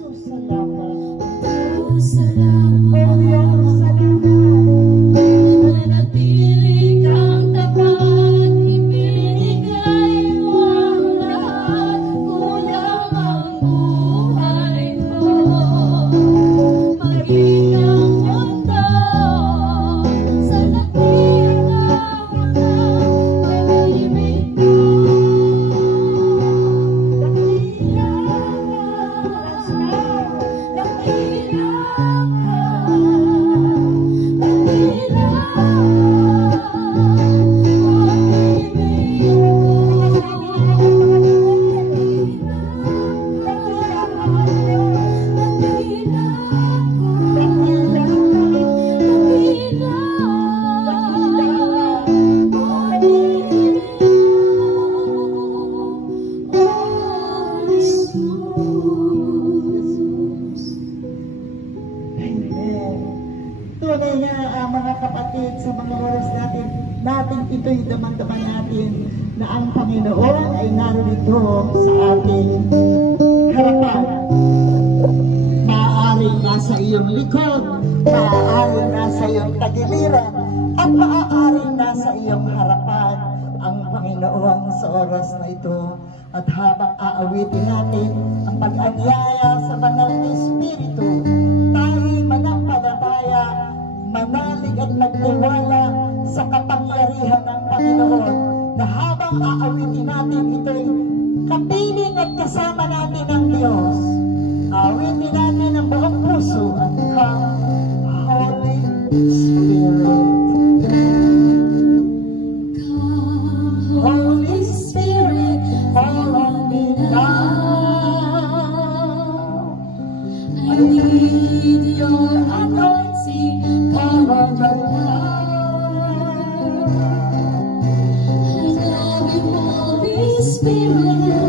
Jesus, salamat. Salamat. Oh Diyos, salamat. Manatili kang tapat, ibinigay mo ang lahat, kulang ang buhay ko. Maging ang mundo sa lapitan ng pag-ibig ko. Tunay nga mga kapatid, sa mga oras natin ito'y daman-daman natin na ang Panginoon ay narito sa ating harapan. Maaaring nasa iyong likod, maaaring nasa iyong tagiliran, at maaaring nasa iyong harapan ang Panginoon sa oras na ito. At habang aawitin natin ang pag-anyaya sa banal na Espiritu, tayo'y manampalataya, manalig at magtiwala sa kapangyarihan ng Panginoon, na habang aawitin natin ito'y kapiling at kasama natin ang Diyos. Awitin natin ang buong puso at Come, Holy Spirit. Holy Spirit, fall on me now. I need your anointing, fall on my life. Holy Spirit,